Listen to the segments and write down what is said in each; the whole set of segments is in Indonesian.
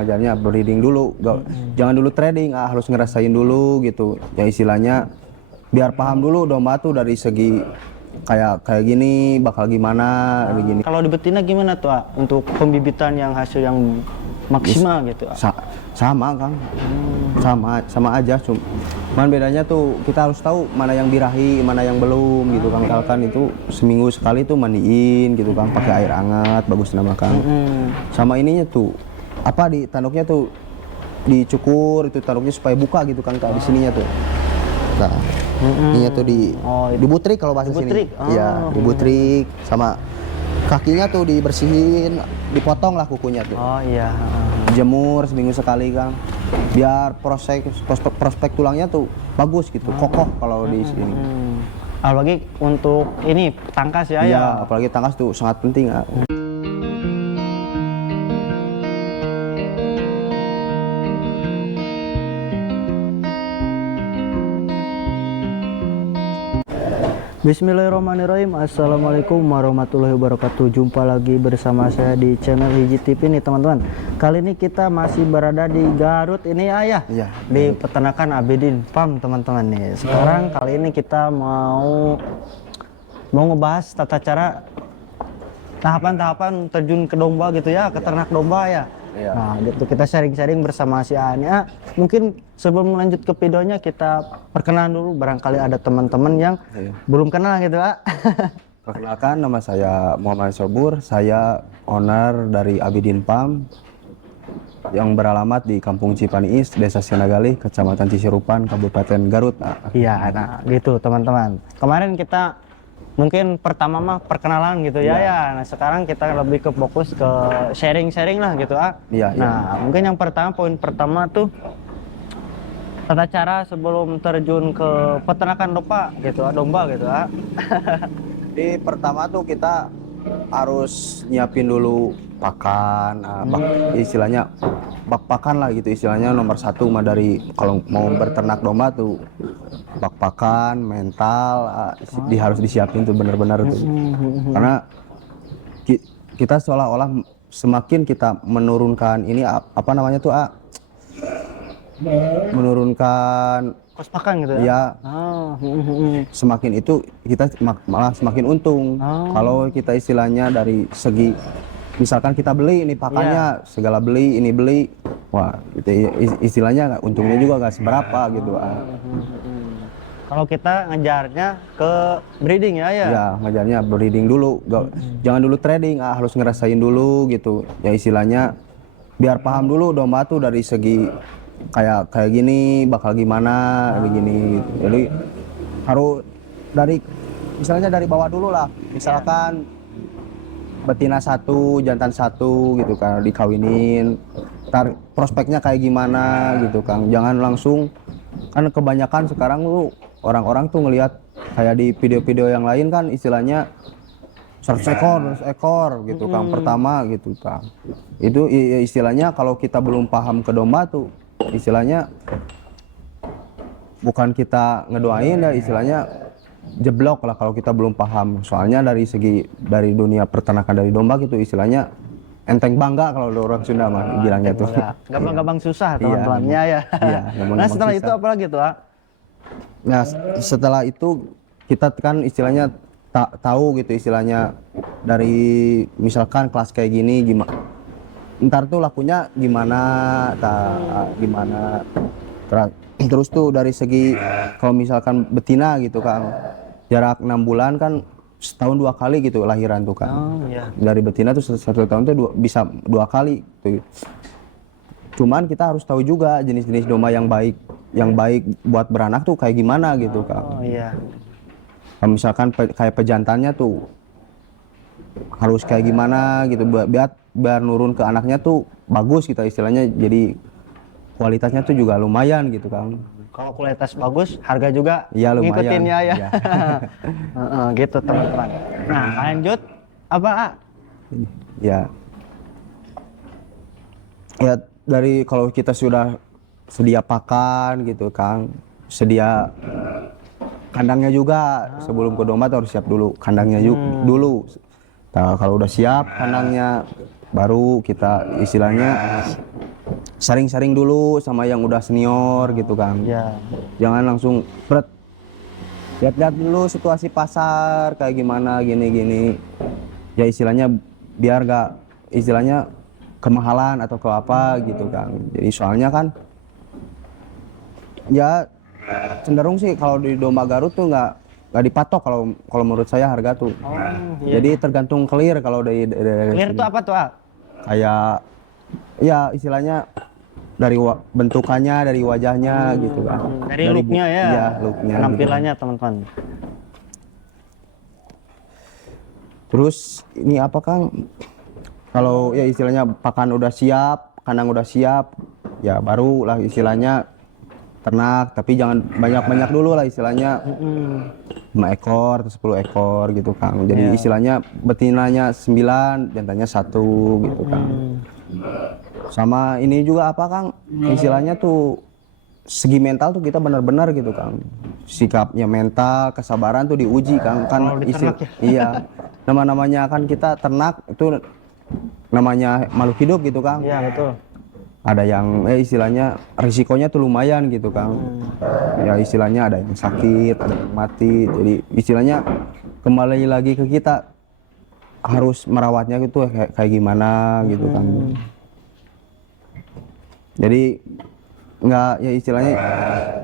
ngajarnya breeding dulu, jangan dulu trading, harus ngerasain dulu gitu. Ya istilahnya biar paham dulu domba tuh dari segi kayak gini bakal gimana begini. Kalau di betina gimana tuh untuk pembibitan yang hasil yang maksimal gitu? Sama Kang, sama aja, cuman bedanya tuh kita harus tahu mana yang birahi, mana yang belum gitu Kang. Misalkan itu seminggu sekali tuh mandiin gitu Kang, pakai air hangat, bagus nama Kang. Sama ininya tuh apa di tanduknya tuh dicukur itu tanduknya supaya buka gitu Kang, kayak di sininya tuh. Nah, ininya tuh dibutrik kalau bahasa sini. Iya, dibutrik sama kakinya tuh dibersihin, dipotong lah kukunya tuh. Oh iya. Jemur seminggu sekali Kang, biar prospek tulangnya tuh bagus gitu, kokoh kalau di sini. Apalagi untuk ini tangkas ya. Iya, apalagi tangkas tuh sangat penting. Bismillahirrahmanirrahim. Assalamualaikum warahmatullahi wabarakatuh. Jumpa lagi bersama saya di channel Hiji TV nih teman-teman. Kali ini kita masih berada di Garut ini ya, di peternakan Abidin Farm teman-teman nih. Sekarang kali ini kita mau ngebahas tata cara tahapan-tahapan terjun ke domba gitu ya, ke ternak domba ya. Nah gitu, kita sharing-sharing bersama si Ania. Mungkin sebelum lanjut ke videonya kita perkenalan dulu, barangkali ada teman-teman yang belum kenal gitu Pak. Perkenalkan, nama saya Muhammad Sobur, saya owner dari Abidin Farm yang beralamat di Kampung Cipaniis, Desa Sinagali, Kecamatan Cisirupan, Kabupaten Garut. Iya, nah gitu teman-teman. Kemarin kita mungkin pertama mah perkenalan gitu ya. Nah sekarang kita lebih ke fokus ke sharing-sharing lah gitu Nah mungkin yang pertama, poin pertama tuh tata cara sebelum terjun ke peternakan domba gitu Di pertama tuh kita harus nyiapin dulu pakan, istilahnya bak pakan lah gitu, istilahnya nomor satu mah dari kalau mau berternak domba tuh bak pakan, mental, harus disiapin tuh bener-bener tuh. Karena kita seolah-olah semakin kita menurunkan ini apa namanya tuh menurunkan kos pakan gitu ya. Semakin itu kita malah semakin untung. Kalau kita istilahnya dari segi misalkan kita beli ini pakannya segala beli, ini beli, wah itu istilahnya untungnya juga nggak seberapa gitu. Kalau kita ngejarnya ke breeding ya. Ya ngejarnya breeding dulu, jangan dulu trading, harus ngerasain dulu gitu. Ya istilahnya biar paham dulu domba tuh dari segi kayak gini bakal gimana begini gitu. Jadi harus misalnya dari bawah dulu lah, misalkan betina satu, jantan satu gitu kan, dikawinin, ntar prospeknya kayak gimana gitu Kang. Jangan langsung, kan kebanyakan sekarang tuh orang-orang tuh ngelihat kayak di video-video yang lain kan istilahnya 100 ekor gitu Kang, pertama gitu Kang. Itu istilahnya kalau kita belum paham ke domba tuh istilahnya bukan kita ngedoain ya, istilahnya jeblok lah kalau kita belum paham. Soalnya dari dunia peternakan dari domba gitu istilahnya enteng bangga kalau orang Sunda mah bilangnya tuh. Gampang-gampang susah teman-teman ya. Nah setelah itu apa lagi tuh Nah setelah itu kita kan istilahnya tahu gitu istilahnya dari misalkan kelas kayak gini gimana, ntar tuh lakunya gimana, terus tuh dari segi kalau misalkan betina gitu Kang, jarak 6 bulan kan setahun 2 kali gitu lahiran tuh Kang. Dari betina tuh satu tahun tuh bisa 2 kali tuh. Cuman kita harus tahu juga jenis-jenis domba yang baik buat beranak tuh kayak gimana gitu Kang. Kalau misalkan kayak pejantannya tuh harus kayak gimana gitu biar nurun ke anaknya tuh bagus gitu istilahnya, jadi kualitasnya tuh juga lumayan gitu Kang. Kalau kualitas bagus, harga juga ngikutin ya. Gitu teman-teman. Nah lanjut apa ya dari kalau kita sudah sedia pakan gitu Kang, sedia kandangnya juga. Sebelum ke domba harus siap dulu kandangnya dulu. Nah, kalau udah siap kandangnya baru kita istilahnya Sharing-sharing dulu sama yang udah senior gitu kan. Ya. Jangan langsung berat. Lihat-lihat dulu situasi pasar kayak gimana gini-gini. Ya istilahnya biar gak istilahnya kemahalan atau ke apa gitu kan. Jadi soalnya kan ya cenderung sih kalau di domba Garut tuh nggak dipatok kalau menurut saya harga tuh. Oh, iya. Jadi tergantung clear kalau dari Clear sini. tuh apa tuh, A? Kayak ya istilahnya dari bentukannya, dari wajahnya gitu kan. Dari looknya ya. Iya, looknya. Penampilannya teman-teman. Terus ini apa Kang? Kalau ya istilahnya pakan udah siap, kandang udah siap, ya baru lah istilahnya ternak, tapi jangan banyak-banyak dulu lah istilahnya. 5 ekor atau 10 ekor gitu Kang. Jadi istilahnya betinanya 9, jantannya 1 gitu Kang. Sama ini juga apa Kang? Istilahnya tuh segi mental tuh kita benar-benar gitu Kang. Sikapnya mental, kesabaran tuh diuji Kang. Kan iya. Nama-namanya kan kita ternak itu namanya makhluk hidup gitu Kang. Iya, betul. Ada yang istilahnya risikonya tuh lumayan gitu Kang. Ya istilahnya ada yang sakit, ada yang mati. Jadi istilahnya kembali lagi ke kita harus merawatnya gitu kayak gimana gitu Kang. Jadi nggak ya istilahnya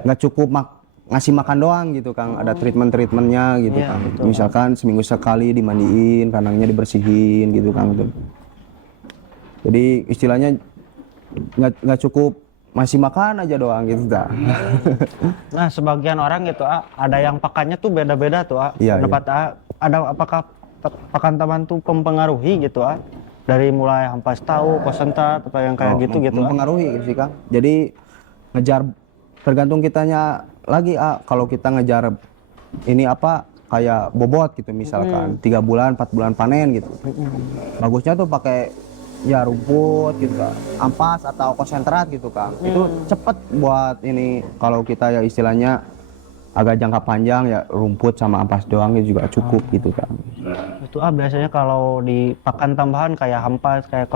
nggak cukup ngasih makan doang gitu Kang. Ada treatmentnya gitu Kang. Betul. Misalkan seminggu sekali dimandiin, kandangnya dibersihin gitu Kang. Jadi istilahnya nggak cukup masih makan aja doang gitu dah. Nah, sebagian orang gitu, ada yang pakannya tuh beda-beda tuh, Iya, pendapat ada apakah pakan taman tuh mempengaruhi gitu, dari mulai ampas tahu, konsentrat atau yang kayak gitu gitu. Mempengaruhi sih Kang. Jadi ngejar tergantung kitanya lagi kalau kita ngejar ini apa kayak bobot gitu misalkan 3 bulan 4 bulan panen gitu. Bagusnya tuh pakai ya rumput gitu Kang, ampas atau konsentrat gitu Kang. Itu cepet buat ini kalau kita ya istilahnya agak jangka panjang ya rumput sama ampas doang juga cukup gitu Kang. Itu biasanya kalau di pakan tambahan kayak ampas, kayak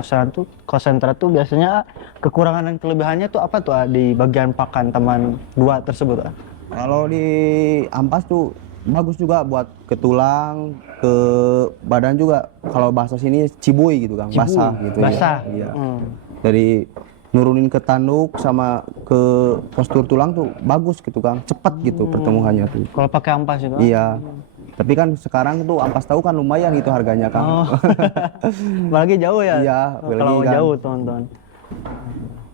konsentrat tuh biasanya kekurangan dan kelebihannya tuh apa tuh di bagian pakan taman 2 tersebut? Kalau di ampas tuh bagus juga buat ke tulang, ke badan juga. Kalau bahasa sini cibuy gitu Kang, basah gitu. Basah. Ya. Iya. Dari nurunin ke tanduk sama ke postur tulang tuh bagus gitu Kang, cepet gitu pertumbuhannya tuh. Kalau pakai ampas juga? Iya. Tapi kan sekarang tuh ampas tahu kan lumayan gitu harganya Kang. Apalagi jauh ya? Iya, kalau kan. jauh teman-teman.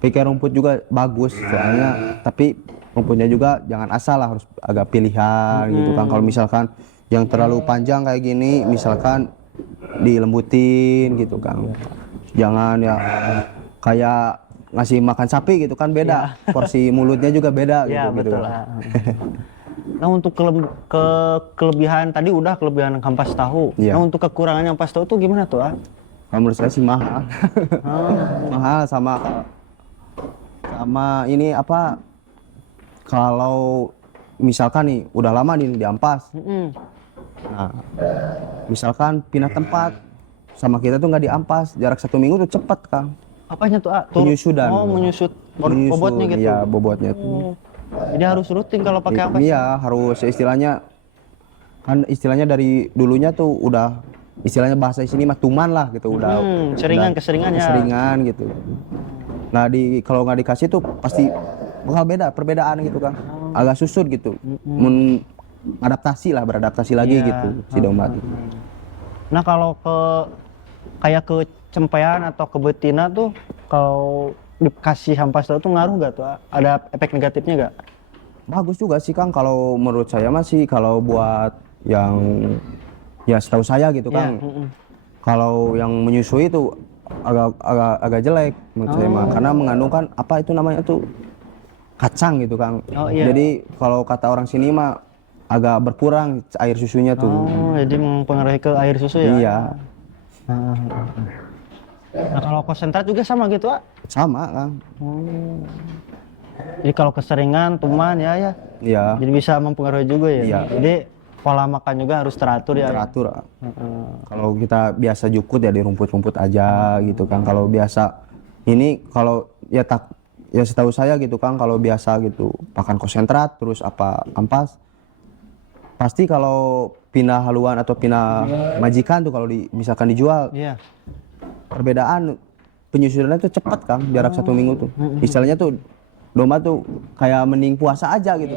Pikir rumput juga bagus soalnya, tapi rumputnya juga jangan asal lah, harus agak pilihan gitu kan. Kalau misalkan yang terlalu panjang kayak gini misalkan dilembutin gitu Kang. Jangan ya kayak ngasih makan sapi gitu kan beda. Porsi mulutnya juga beda gitu. Iya, betul. Gitu. Nah, untuk kelebihan tadi udah kelebihan ampas tahu. Iya. Nah, untuk kekurangannya ampas tahu tuh gimana tuh? Kalau menurut saya sih mahal. Mahal sama ini apa? Kalau misalkan nih udah lama nih diampas, nah misalkan pindah tempat sama kita tuh nggak diampas jarak 1 minggu tuh cepet Kang. Apanya tuh? Penyusutan. Oh, menyusut bobotnya gitu. Iya, bobotnya tuh. Jadi harus rutin kalau pakai ampas. Iya, harus istilahnya kan istilahnya dari dulunya tuh udah istilahnya bahasa sini mah tuman lah gitu udah. Keseringannya. Keseringan gitu. Nah kalau nggak dikasih tuh pasti bakal perbedaan gitu Kang. Agak susut gitu. Beradaptasi lagi gitu si domba. Nah, kalau kayak ke cempean atau ke betina tuh kalau dikasih ampas tahu tuh ngaruh gak tuh? Ada efek negatifnya gak? Bagus juga sih Kang, kalau menurut saya masih kalau buat yang ya setahu saya gitu Kang. Kalau yang menyusui itu agak jelek menurut saya mah, karena mengandung kan apa itu namanya tuh kacang gitu Kang. Jadi kalau kata orang sini mah agak berkurang air susunya tuh. Jadi mempengaruhi ke air susu ya? Iya. Nah, kalau konsentrat juga sama gitu, Sama Kang. Jadi kalau keseringan, tuman ya. Iya. Jadi bisa mempengaruhi juga ya. Iya. Jadi pola makan juga harus teratur ya. Teratur. Kalau kita biasa jukut ya di rumput-rumput aja gitu kan. Kalau biasa ini kalau ya ya setahu saya gitu Kang, kalau biasa gitu pakan konsentrat terus apa ampas, pasti kalau pindah haluan atau pindah majikan tuh kalau misalkan dijual, Iya. perbedaan penyusunannya tuh cepat Kang, jarak 1 minggu tuh. Istilahnya tuh domba tuh kayak mending puasa aja gitu,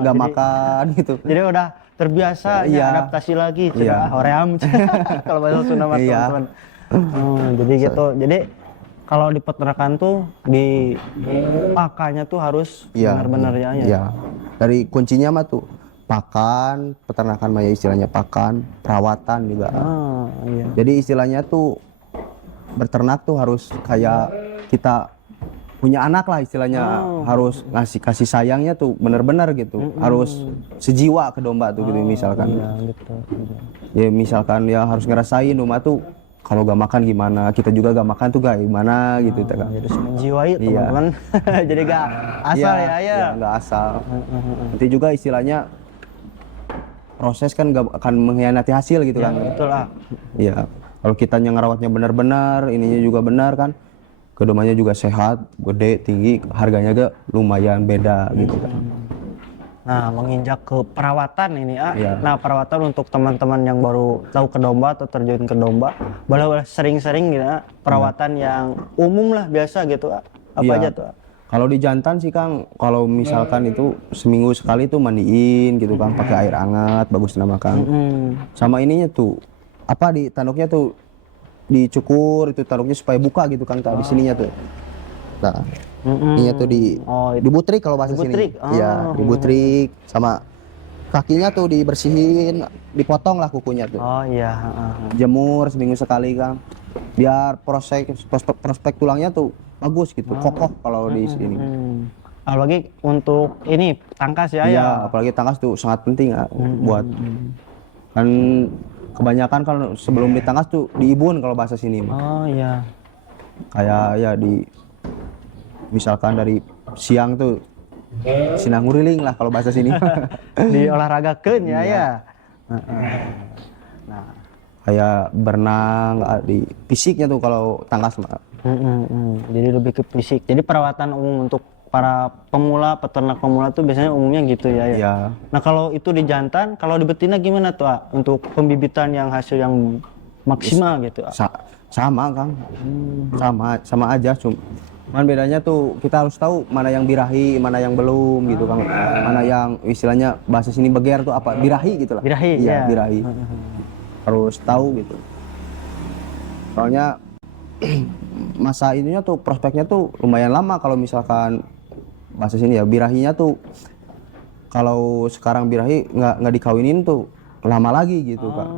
nggak makan gitu. Jadi udah terbiasa Iya. adaptasi lagi, Iya. hoream kalau bahasa Sunda mah Iya. teman-teman. Jadi gitu. Jadi kalau di peternakan tuh di pakannya tuh harus Iya, benar-benar ya. Iya. Dari kuncinya mah tuh pakan, peternakan mah ya istilahnya pakan, perawatan juga. Iya. Jadi istilahnya tuh beternak tuh harus kayak kita punya anak lah istilahnya, harus ngasih kasih sayangnya tuh bener-bener gitu, harus sejiwa ke domba tuh gitu misalkan. Iya, gitu. Ya misalkan ya harus ngerasain domba tuh kalau gak makan gimana, kita juga gak makan tuh gak gimana gitu kan. Jadi menjiwai Iya. teman-teman. Jadi gak asal ya. Iya, nggak asal. Nanti juga istilahnya proses kan gak akan mengkhianati hasil gitu kan. Betul lah. Iya. Kalau kita ngerawatnya benar-benar, ininya juga benar kan, kedomanya juga sehat, gede, tinggi, harganya gak lumayan beda gitu kan. Nah, menginjak ke perawatan ini, Iya. Nah, perawatan untuk teman-teman yang baru tahu ke domba atau terjun ke domba, boleh sering-sering gitu, perawatan yang umum lah biasa gitu, Apa Iya. aja tuh? Kalau di jantan sih Kang, kalau misalkan itu seminggu sekali tuh mandiin gitu Kang, pakai air hangat, bagus nama Kang. Sama ininya tuh, apa di tanduknya tuh dicukur itu tanduknya supaya buka gitu Kang, di sininya tuh. Nah, ininya tuh dibutrik kalau bahasa Dibutrik? sini. Iya, dibutrik sama kakinya tuh dibersihin, dipotong lah kukunya tuh. Oh iya. Jemur seminggu sekali Kang. Biar prospek tulangnya tuh bagus gitu, kokoh kalau di sini. Apalagi untuk ini tangkas ya. Iya, apalagi tangkas tuh sangat penting buat kan kebanyakan kalau sebelum ditangkas tuh diibun kalau bahasa sini mah. Oh iya. Kayak ya misalkan dari siang tuh sinanguriling lah kalau bahasa sini. Di olahragakeun ya. Nah, kayak berenang di fisiknya tuh kalau tangkas mah. Jadi lebih ke fisik. Jadi perawatan umum untuk para pemula, peternak pemula tuh biasanya umumnya gitu ya. Iya. Nah kalau itu di jantan, kalau di betina gimana tuh untuk pembibitan yang hasil yang maksimal gitu? Sama Kang, sama aja, cuman bedanya tuh kita harus tahu mana yang birahi, mana yang belum gitu Kang, mana yang istilahnya bahasa sini beger tuh apa birahi gitu lah. Birahi, Iya, ya. birahi. Harus tahu gitu. Soalnya masa ininya tuh prospeknya tuh lumayan lama kalau misalkan bahasa sini ya birahinya tuh kalau sekarang birahi nggak dikawinin tuh lama lagi gitu Kang.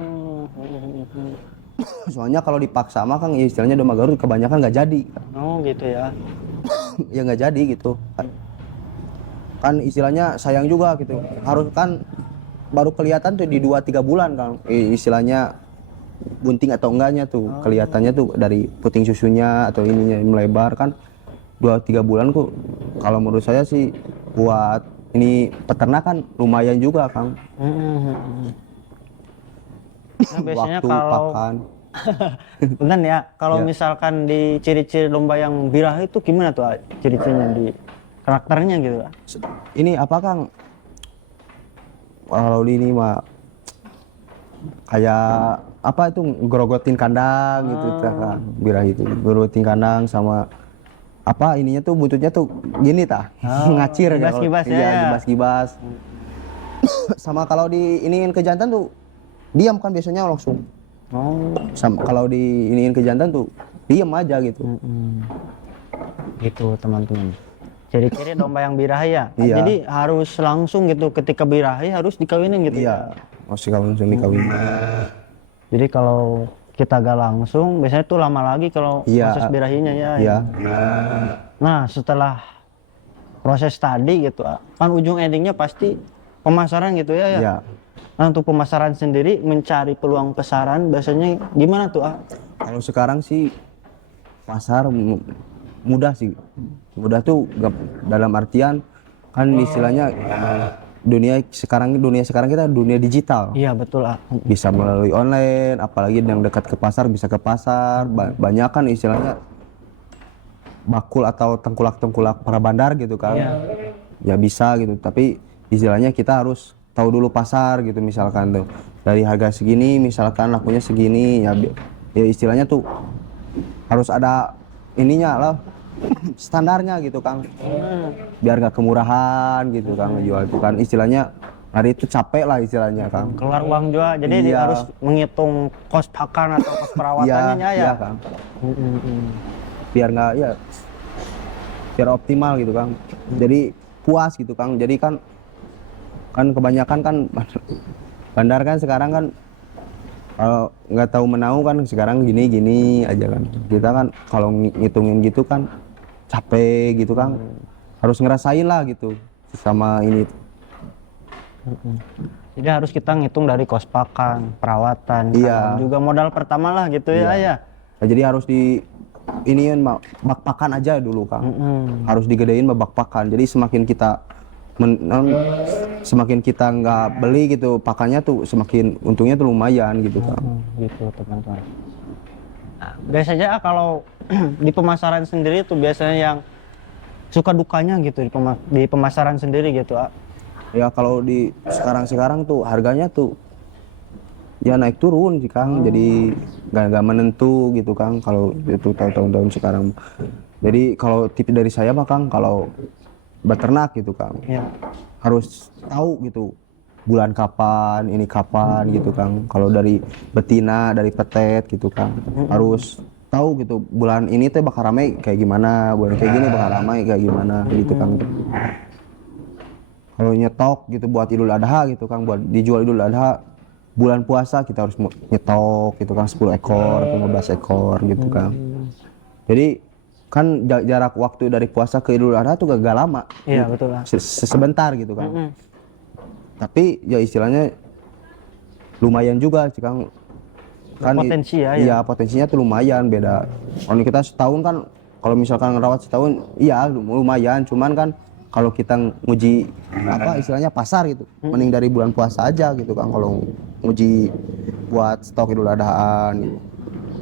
Soalnya kalau dipaksa mah Kang ya istilahnya domba Garut kebanyakan nggak jadi. Oh gitu ya. Ya nggak jadi gitu. Kan istilahnya sayang juga gitu. Harus kan baru kelihatan tuh di 2-3 bulan Kang. Istilahnya bunting atau enggaknya tuh kelihatannya tuh dari puting susunya atau ininya melebar kan 2-3 bulan kok. Kalau menurut saya sih buat ini peternakan lumayan juga Kang. Nah, biasanya Waktu kalau pakan. bener ya, kalau Ya. misalkan di ciri-ciri domba yang birahi itu gimana tuh ciri-cirinya di karakternya gitu? Ini apa Kang? Kalau di ini mah kayak apa itu gerogotin kandang gitu Kang. Birahi itu gerogotin kandang sama apa ininya tuh buntutnya tuh gini tah. Ngacir gibas-gibas ya. Iya, gibas-gibas. Sama kalau di iniin ke jantan tuh diam kan biasanya langsung. Sama kalau di iniin ke jantan tuh diam aja gitu. Gitu teman-teman. Ciri-ciri domba yang birahi ya. Iya. Jadi harus langsung gitu ketika birahi harus dikawinin gitu. Iya, masih kalau langsung dikawin. Jadi kalau kita gak langsung biasanya tuh lama lagi kalau Iya. proses birahinya ya. Iya. Nah setelah proses tadi gitu kan ujung endingnya pasti pemasaran gitu ya. Iya. Nah untuk pemasaran sendiri mencari peluang pasaran biasanya gimana tuh Kalau sekarang sih pasar mudah sih. Mudah tuh dalam artian kan istilahnya dunia sekarang kita dunia digital. Iya betul Bisa melalui online, apalagi yang dekat ke pasar bisa ke pasar. Banyak kan istilahnya bakul atau tengkulak-tengkulak para bandar gitu kan. Ya bisa gitu, tapi istilahnya kita harus tahu dulu pasar gitu, misalkan tuh dari harga segini misalkan lakunya segini ya, ya istilahnya tuh harus ada ininya lah standarnya gitu Kang, biar gak kemurahan gitu Kang jual itu kan, istilahnya hari itu capek lah istilahnya Kang. Keluar uang juga, jadi Iya. harus menghitung kos pakan atau kos perawatannya ya. Iya Kang, biar nggak ya biar optimal gitu Kang, jadi puas gitu Kang. Jadi kan kebanyakan kan bandar kan sekarang kan kalau nggak tahu menau kan sekarang gini aja kan. Kita kan kalau ngitungin gitu kan capek gitu Kang, harus ngerasain lah gitu sama ini. Jadi harus kita ngitung dari kos pakan, perawatan, Iya. juga modal pertama lah gitu ya ya. Nah, jadi harus di iniin bak pakan aja dulu Kang. Harus digedein bak pakan. Jadi semakin kita semakin kita nggak beli gitu pakannya tuh semakin untungnya tuh lumayan gitu Kang. Gitu teman-teman. Nah, biasanya kalau di pemasaran sendiri tuh biasanya yang suka dukanya gitu di pemasaran sendiri gitu. Ya kalau di sekarang tuh harganya tuh ya naik turun sih Kang. Jadi nggak menentu gitu Kang kalau itu tahun-tahun sekarang. Jadi kalau tip dari saya mah Kang, kalau beternak gitu Kang, harus tahu gitu bulan kapan ini kapan gitu Kang. Kalau dari betina, dari petet gitu Kang, harus tahu gitu bulan ini teh bakal ramai kayak gimana, bulan kayak gini bakal ramai kayak gimana gitu Kang. Kalau nyetok gitu buat Idul Adha gitu Kang, buat dijual Idul Adha, bulan puasa kita harus nyetok gitu Kang 10 ekor, 15 ekor gitu Kang. Jadi kan jarak waktu dari puasa ke Idul Adha tuh gak lama. Iya betul lah. Sebentar gitu Kang. Tapi ya istilahnya lumayan juga sih Kang. Kan Potensi ya. Iya, potensinya tuh lumayan beda. Kalau kita setahun kan, kalau misalkan ngerawat setahun, iya lumayan. Cuman kan kalau kita nguji apa istilahnya pasar gitu, mending dari bulan puasa aja gitu Kang. Kalau nguji buat stok Idul Adhaan gitu.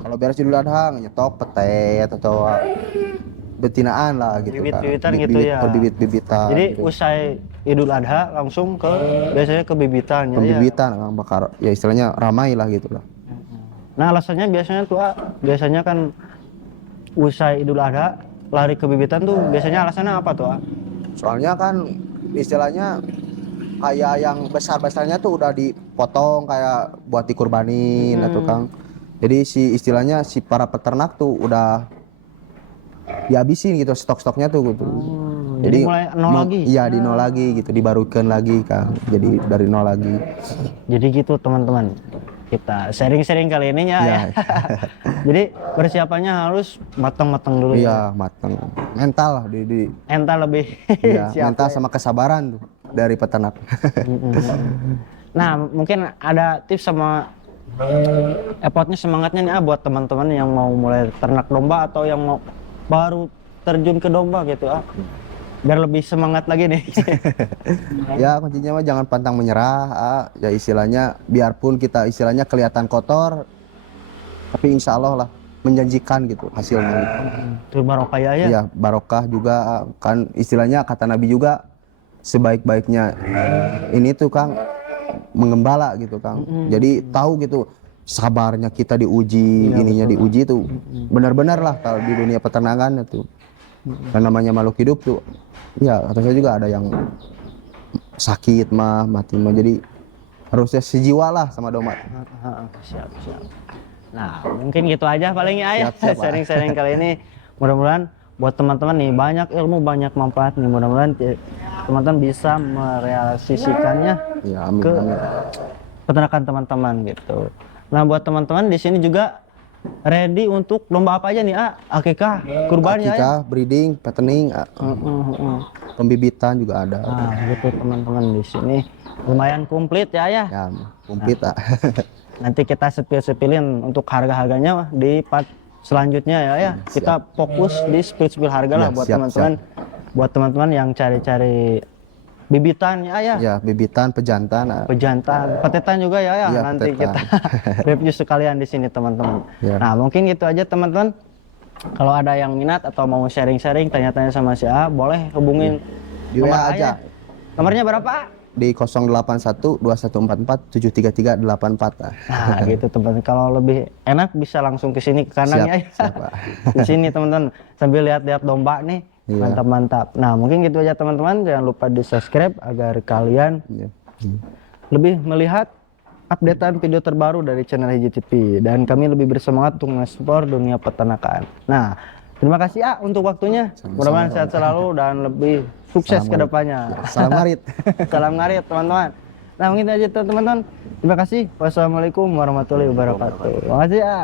Kalau beres Idul Adha nyetok petet atau betinaan lah gitu Bibit-bibitan kan. gitu ya. Bibit-bibitan. Jadi gitu. usai Idul Adha langsung ke biasanya ke bibitan ya. Pembibitan Kang, bakar ya istilahnya ramai lah gitu lah. Nah alasannya biasanya tuh biasanya kan usai Idul Adha lari ke bibitan tuh biasanya alasannya apa tuh? Soalnya kan istilahnya kayak yang besar-besarnya tuh udah dipotong kayak buat dikurbanin atau Kang. Jadi istilahnya si para peternak tuh udah dihabisin gitu stok-stoknya tuh gitu. Jadi mulai nol lagi. Iya, di nol lagi gitu, dibarukan lagi Kang. Jadi dari nol lagi. Jadi gitu teman-teman. Kita sharing-sharing kali ini ya. Jadi persiapannya harus matang-matang dulu Iya, matang. Mental lah di mental lebih iya, siap. mental sama kesabaran tuh dari peternak. Nah, mungkin ada tips sama effortnya semangatnya nih buat teman-teman yang mau mulai ternak domba atau yang mau baru terjun ke domba gitu biar lebih semangat lagi nih. Ya kuncinya mah jangan pantang menyerah, ya istilahnya biarpun kita istilahnya kelihatan kotor, tapi insya Allah lah menjanjikan gitu hasilnya. Itu barokah ya. Iya, barokah juga kan istilahnya kata Nabi juga sebaik-baiknya ini tuh Kang mengembala gitu Kang. Jadi tahu gitu sabarnya kita diuji, ininya diuji tuh benar-benar lah kalau di dunia peternakan itu. Dan namanya makhluk hidup tuh, ya kata saya juga ada yang sakit mah, mati mah, jadi harusnya sejiwa lah sama domba. Siap. Nah mungkin gitu aja paling ya Siap, sharing-sharing kali ini. Mudah-mudahan buat teman-teman nih banyak ilmu, banyak manfaat nih. Mudah-mudahan teman-teman bisa merealisasikannya Ya, amin, ke amin. peternakan teman-teman gitu. Nah buat teman-teman di sini juga ready untuk lomba apa aja nih akikah, kurban ya. Akikah, breeding, fattening, pembibitan juga ada. Nah gitu teman-teman di sini lumayan komplit ya. Ya, komplit Nanti kita sepil-sepilin untuk harga-harganya di part selanjutnya ya. Kita fokus di spill harga lah buat teman-teman. Buat teman-teman yang cari-cari bibitan ya. Ya, bibitan, pejantan. Pejantan, petetan juga ya. Nanti petetan. kita review sekalian di sini teman-teman. Ya. Nah mungkin gitu aja teman-teman. Kalau ada yang minat atau mau sharing-sharing, tanya-tanya sama si A, boleh hubungin Di nomor WA A aja. ya. Nomornya berapa, A? Di 081 2144 73384. Nah, gitu teman-teman. Kalau lebih enak bisa langsung ke sini ke kanan ya. Siap, Pak. Di sini teman-teman sambil lihat-lihat domba nih. Iya. Mantap-mantap. Nah, mungkin gitu aja teman-teman. Jangan lupa di-subscribe agar kalian Iya. lebih melihat updatean video terbaru dari channel Hiji TV dan kami lebih bersemangat untuk mengeksplor dunia peternakan. Nah, terima kasih A untuk waktunya. Mudah-mudahan sehat selalu dan lebih sukses Salam ke depannya. Ya, salam ngarit. Salam ngarit teman-teman. Nah, mungkin aja teman-teman. Terima kasih. Wassalamualaikum warahmatullahi wabarakatuh. Terima kasih A.